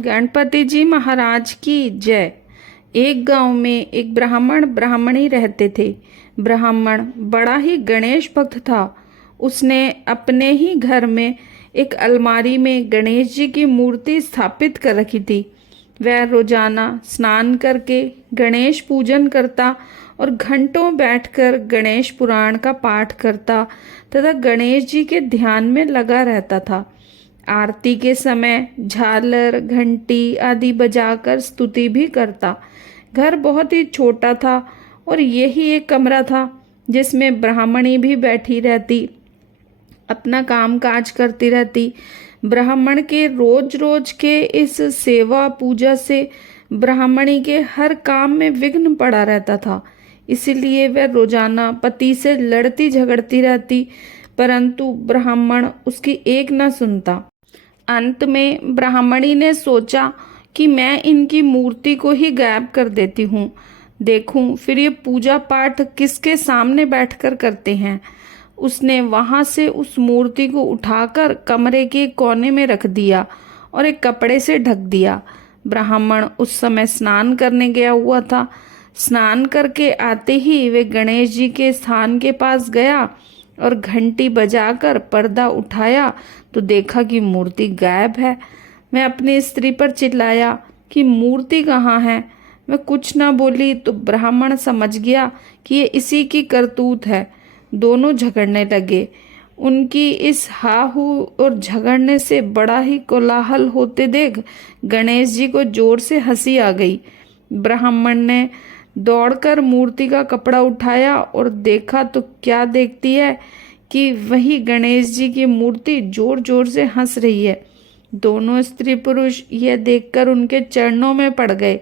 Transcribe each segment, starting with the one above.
गणपति जी महाराज की जय। एक गांव में एक ब्राह्मण ब्राह्मणी रहते थे। ब्राह्मण बड़ा ही गणेश भक्त था। उसने अपने ही घर में एक अलमारी में गणेश जी की मूर्ति स्थापित कर रखी थी। वह रोजाना स्नान करके गणेश पूजन करता और घंटों बैठकर गणेश पुराण का पाठ करता तथा गणेश जी के ध्यान में लगा रहता था। आरती के समय झालर घंटी आदि बजाकर स्तुति भी करता। घर बहुत ही छोटा था और यही एक कमरा था जिसमें ब्राह्मणी भी बैठी रहती, अपना काम काज करती रहती। ब्राह्मण के रोज रोज के इस सेवा पूजा से ब्राह्मणी के हर काम में विघ्न पड़ा रहता था। इसीलिए वह रोजाना पति से लड़ती झगड़ती रहती, परंतु ब्राह्मण उसकी एक न सुनता। अंत में ब्राह्मणी ने सोचा कि मैं इनकी मूर्ति को ही गायब कर देती हूँ, देखूं फिर ये पूजा पाठ किसके सामने बैठकर करते हैं। उसने वहां से उस मूर्ति को उठाकर कमरे के कोने में रख दिया और एक कपड़े से ढक दिया। ब्राह्मण उस समय स्नान करने गया हुआ था। स्नान करके आते ही वे गणेश जी के स्थान के पास गया और घंटी बजाकर पर्दा उठाया तो देखा कि मूर्ति गायब है। मैं अपनी स्त्री पर चिल्लाया कि मूर्ति कहाँ है। मैं कुछ ना बोली तो ब्राह्मण समझ गया कि ये इसी की करतूत है। दोनों झगड़ने लगे। उनकी इस हाहू और झगड़ने से बड़ा ही कोलाहल होते देख गणेश जी को जोर से हंसी आ गई। ब्राह्मण ने दौड़कर मूर्ति का कपड़ा उठाया और देखा तो क्या देखती है कि वही गणेश जी की मूर्ति जोर जोर से हंस रही है। दोनों स्त्री पुरुष यह देखकर उनके चरणों में पड़ गए।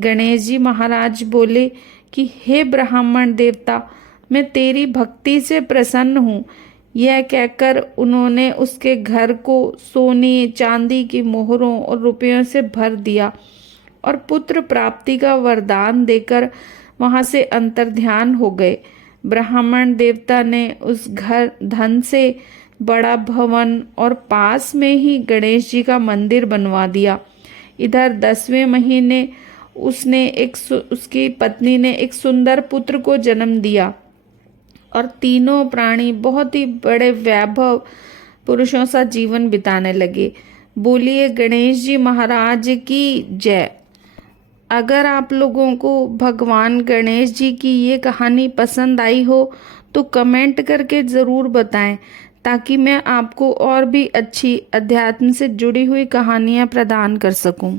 गणेश जी महाराज बोले कि हे ब्राह्मण देवता, मैं तेरी भक्ति से प्रसन्न हूँ। यह कहकर उन्होंने उसके घर को सोने चांदी की मोहरों और रुपयों से भर दिया और पुत्र प्राप्ति का वरदान देकर वहां से अंतर्ध्यान हो गए। ब्राह्मण देवता ने उस घर धन से बड़ा भवन और पास में ही गणेश जी का मंदिर बनवा दिया। इधर 10वें महीने उसकी पत्नी ने एक सुंदर पुत्र को जन्म दिया और तीनों प्राणी बहुत ही बड़े वैभव पुरुषों सा जीवन बिताने लगे। बोलिए गणेश जी महाराज की जय। अगर आप लोगों को भगवान गणेश जी की ये कहानी पसंद आई हो तो कमेंट करके ज़रूर बताएं, ताकि मैं आपको और भी अच्छी अध्यात्म से जुड़ी हुई कहानियाँ प्रदान कर सकूं।